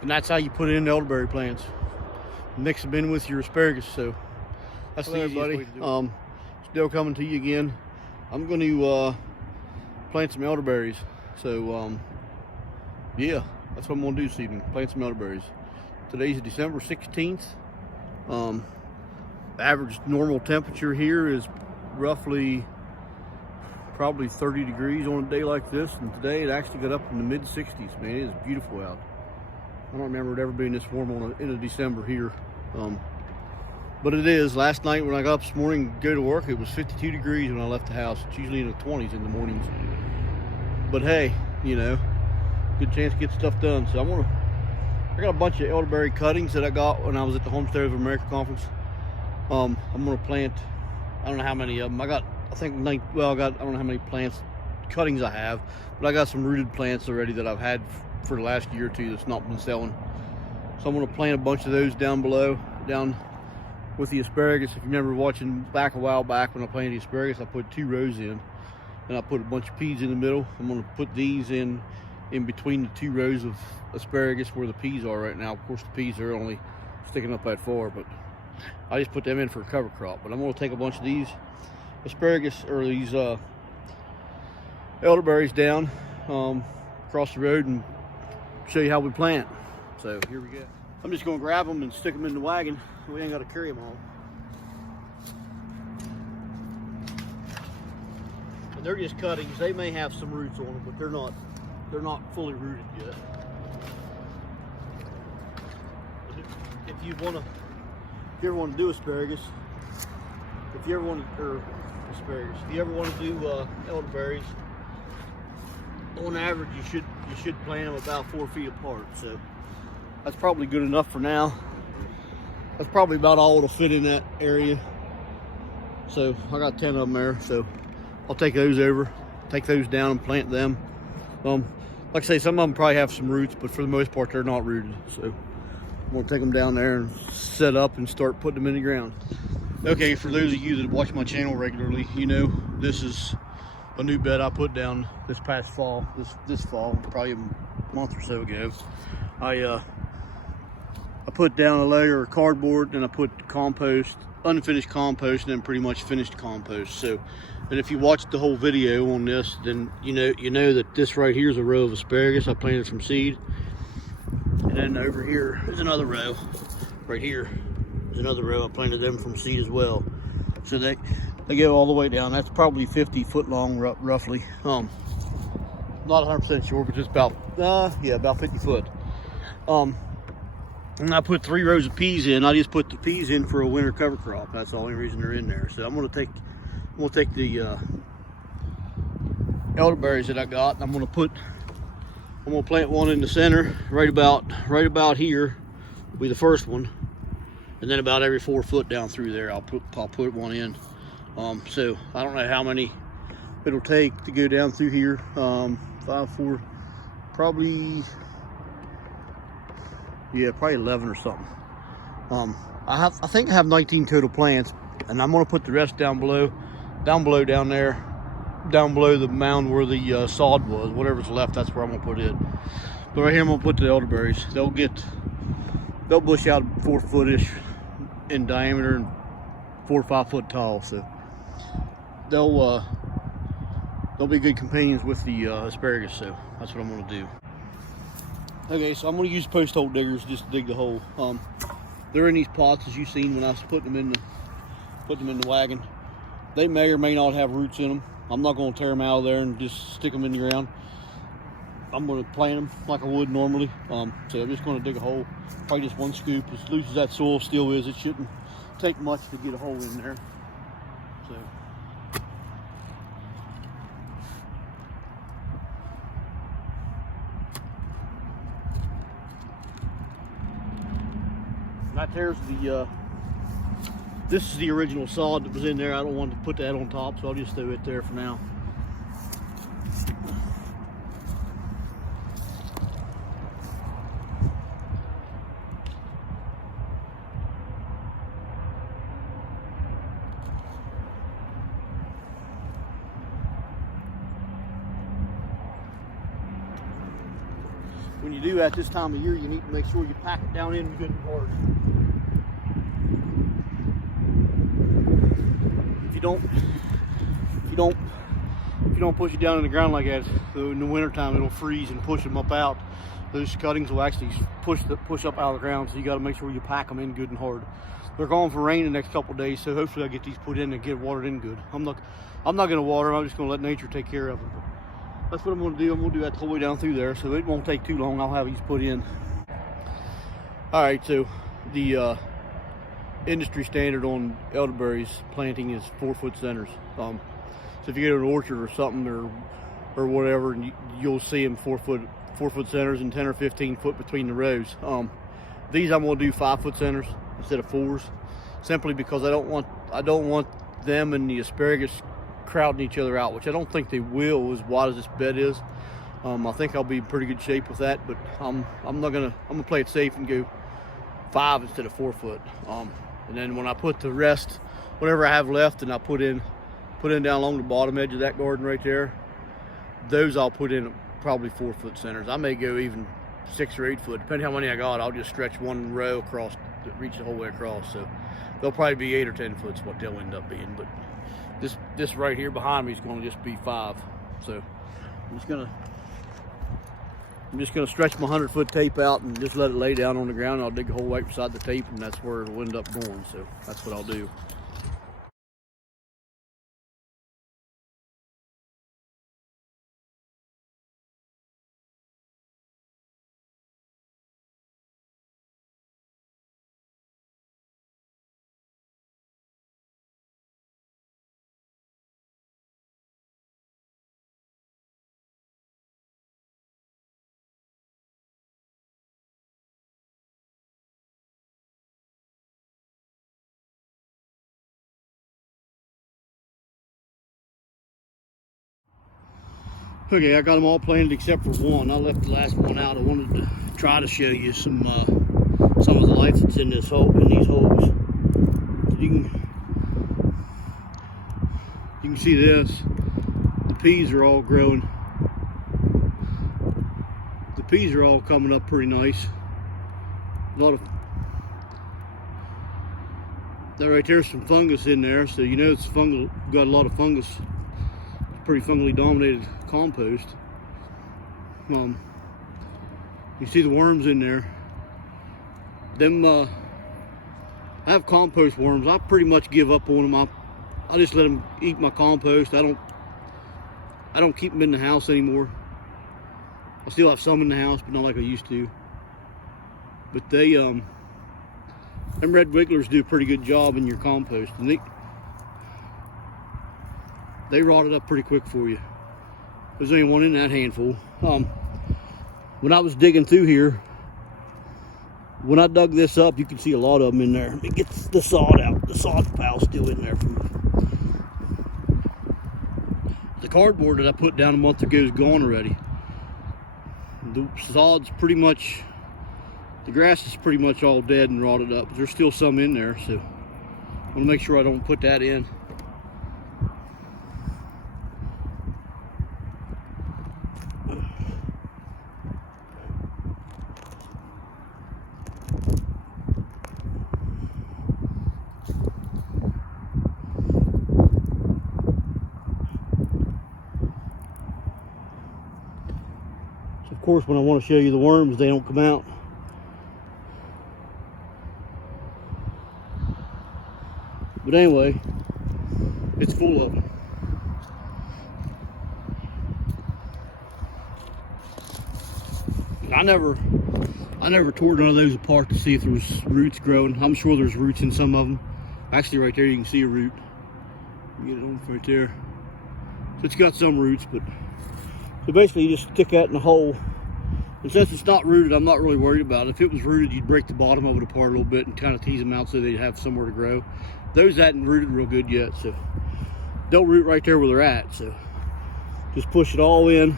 And that's how you put in elderberry plants. Mix them in with your asparagus. So that's the easiest way to do it. Still coming to you again. I'm going to plant some elderberries. So yeah, that's what I'm going to do this evening. Plant some elderberries. Today's December 16th. The average normal temperature here is roughly probably 30 degrees on a day like this, and today it actually got up in the mid 60s. Man, it is beautiful out. I don't remember it ever being this warm in a December here, but it is. Last night when I got up this morning to go to work, it was 52 degrees when I left the house. It's usually in the 20s in the mornings, but hey, you know, good chance to get stuff done. So I got a bunch of elderberry cuttings that I got when I was at the Homestead of America conference. I'm gonna plant, I don't know how many of them. I don't know how many cuttings I have, but I got some rooted plants already that I've had for the last year or two that's not been selling. So I'm gonna plant a bunch of those down below, down with the asparagus. If you remember watching back a while back when I planted the asparagus, I put 2 rows in, and I put a bunch of peas in the middle. I'm gonna put these in between the 2 rows of asparagus where the peas are right now. Of course, the peas are only sticking up that far, but I just put them in for a cover crop. But I'm going to take a bunch of these asparagus, or these elderberries down across the road and show you how we plant. So here we go. I'm just going to grab them and stick them in the wagon. We ain't got to carry them all. And they're just cuttings. They may have some roots on them, but they're not fully rooted yet. If you ever want to do asparagus, if you ever want to do elderberries, on average you should plant them about 4 feet apart. So that's probably good enough for now. That's probably about all it'll fit in that area. So I got 10 of them there. So I'll take those over, take those down and plant them. Like I say, some of them probably have some roots, but for the most part, they're not rooted. So I'm gonna take them down there and set up and start putting them in the ground. Okay, for those of you that watch my channel regularly, you know this is a new bed I put down this past fall, this fall, probably a month or so ago. I put down a layer of cardboard, and I put compost, unfinished compost, and then pretty much finished compost. So, and if you watched the whole video on this, then you know that this right here is a row of asparagus I planted from seed. And then over here is another row. Right here is another row. I planted them from seed as well. So they go all the way down. That's probably 50 foot long, roughly. Not 100% sure, but just about, about 50 foot. And I put 3 rows of peas in. I just put the peas in for a winter cover crop. That's the only reason they're in there. So I'm gonna take the elderberries that I got, and I'm gonna plant one in the center, right about here will be the first one, and then about every 4 foot down through there I'll put one in. So I don't know how many it'll take to go down through here. 5, 4, probably 11 or something. I think I have 19 total plants, and I'm gonna put the rest down below the mound where the sod was. Whatever's left, that's where I'm gonna put it. But right here I'm gonna put the elderberries. They'll bush out 4 foot-ish in diameter and 4 or 5 foot tall. So they'll be good companions with the asparagus. So that's what I'm gonna do. Okay, so I'm gonna use post hole diggers just to dig the hole. They're in these pots as you've seen when I was putting them in the wagon. They may or may not have roots in them. I'm not going to tear them out of there and just stick them in the ground. I'm going to plant them like I would normally. So I'm just going to dig a hole, probably just 1 scoop. As loose as that soil still is, it shouldn't take much to get a hole in there. So. Right there's this is the original sod that was in there. I don't want to put that on top, so I'll just throw it there for now. when you do at this time of year, you need to make sure you pack it down in good and hard. If you don't push it down in the ground like that, so in the wintertime it'll freeze and push them up out. Those cuttings will actually push up out of the ground, so you got to make sure you pack them in good and hard. They're going for rain the next couple of days, so hopefully I'll get these put in and get watered in good. I'm not going to water them. I'm just going to let nature take care of them. But that's what I'm going to do. I'm going to do that the whole way down through there, so it won't take too long. I'll have these put in. All right, so the industry standard on elderberries planting is 4-foot centers. So if you go to an orchard or something or whatever, and you'll see them 4-foot centers and 10 or 15 foot between the rows. These I'm going to do 5-foot centers instead of 4s, simply because I don't want them and the asparagus crowding each other out, which I don't think they will as wide as this bed is. I think I'll be in pretty good shape with that, but I'm gonna play it safe and go 5 instead of 4 foot. And then when I put the rest, whatever I have left, and I put in down along the bottom edge of that garden right there, those I'll put in probably 4-foot centers. I may go even 6 or 8 foot, depending how many I got. I'll just stretch one row across to reach the whole way across. So they'll probably be 8 or 10 foot is what they'll end up being. But this right here behind me is going to just be 5. So I'm just gonna stretch my 100-foot tape out and just let it lay down on the ground. I'll dig a hole right beside the tape, and that's where it'll end up going. So that's what I'll do. Okay, I got them all planted except for one. I left the last one out. I wanted to try to show you some of the life that's in these holes. You can see this. The peas are all growing. The peas are all coming up pretty nice. That right there's some fungus in there, so you know it's fungal. Got a lot of fungus. Pretty fungally dominated compost. You see the worms in there. I have compost worms. I pretty much give up on them. I just let them eat my compost. I don't keep them in the house anymore. I still have some in the house, but not like I used to. But them red wigglers do a pretty good job in your compost, and they rot it up pretty quick for you. There's only one in that handful. When I was digging through here, when I dug this up, you can see a lot of them in there. It gets the sod out. The sod pile's still in there from the cardboard that I put down a month ago is gone already. The sod's pretty much, the grass is pretty much all dead and rotted up. There's still some in there, so I want to make sure I don't put that in. Of course, when I want to show you the worms, they don't come out. But anyway, it's full of them. I never tore none of those apart to see if there was roots growing. I'm sure there's roots in some of them. Actually, right there you can see a root. Get it on right there. So it's got some roots, but so basically you just stick that in the hole. And since it's not rooted, I'm not really worried about it. If it was rooted, you'd break the bottom of it apart a little bit and kind of tease them out so they'd have somewhere to grow. Those hadn't rooted real good yet, so they'll root right there where they're at. So just push it all in.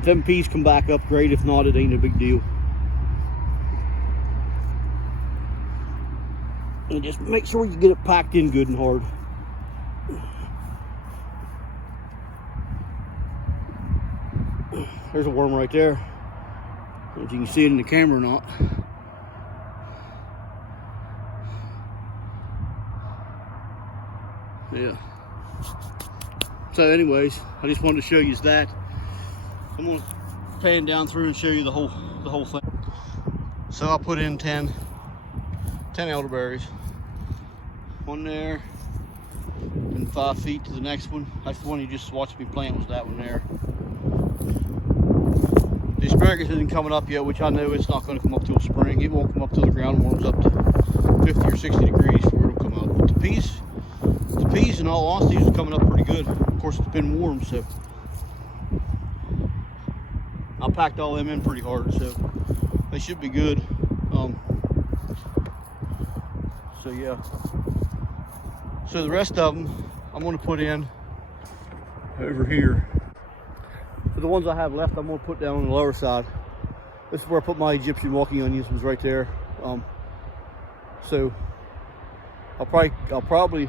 If them peas come back up, great. If not, it ain't a big deal. And just make sure you get it packed in good and hard. There's a worm right there. I don't know if you can see it in the camera or not. Yeah. So anyways, I just wanted to show you that. I'm gonna pan down through and show you the whole thing. So I put in 10 elderberries. One there, and 5 feet to the next one. That's the one you just watched me plant, was that one there. The asparagus isn't coming up yet, which I know it's not going to come up till spring. It won't come up till the ground warms up to 50 or 60 degrees before it'll come up. But the peas, in all honesty, is coming up pretty good. Of course, it's been warm, so I packed all them in pretty hard, so they should be good. So yeah. So the rest of them, I'm going to put in over here. For the ones I have left, I'm going to put down on the lower side. This is where I put my Egyptian walking onions, was right there. So I'll probably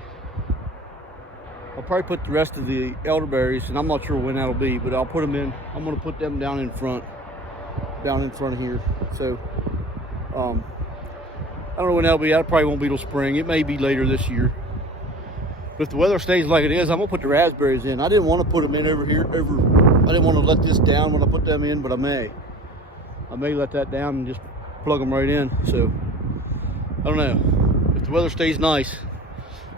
put the rest of the elderberries, and I'm not sure when that'll be, but I'll put them in. I'm going to put them down in front of here. So I don't know when that'll be. That probably won't be till spring. It may be later this year. But if the weather stays like it is, I'm gonna put the raspberries in. I didn't want to put them in over here. I didn't want to let this down when I put them in, but I may let that down and just plug them right in. So I don't know. If the weather stays nice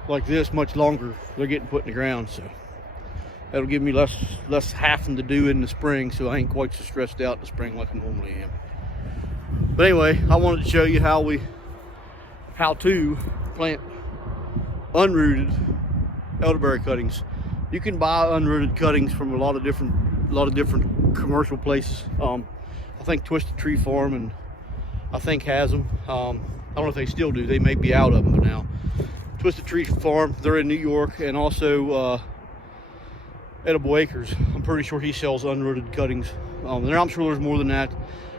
like this much longer, they're getting put in the ground. So that'll give me less having to do in the spring. So I ain't quite so stressed out in the spring like I normally am. But anyway, I wanted to show you how to plant unrooted elderberry cuttings. You can buy unrooted cuttings from a lot of different commercial places. I think Twisted Tree Farm and I think has them. I don't know if they still do. They may be out of them now. Twisted Tree Farm, they're in New York, and also Edible Acres. I'm pretty sure he sells unrooted cuttings. And I'm sure there's more than that.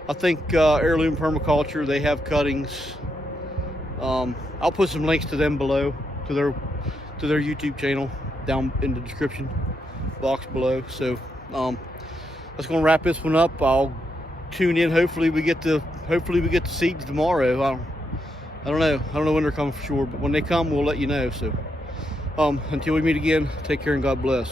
I think Heirloom Permaculture, they have cuttings. I'll put some links to them below, to their YouTube channel down in the description box below. So that's gonna wrap this one up. I'll tune in. Hopefully we get the seeds tomorrow. I don't know when they're coming for sure, but when they come, we'll let you know. So until we meet again, take care and God bless.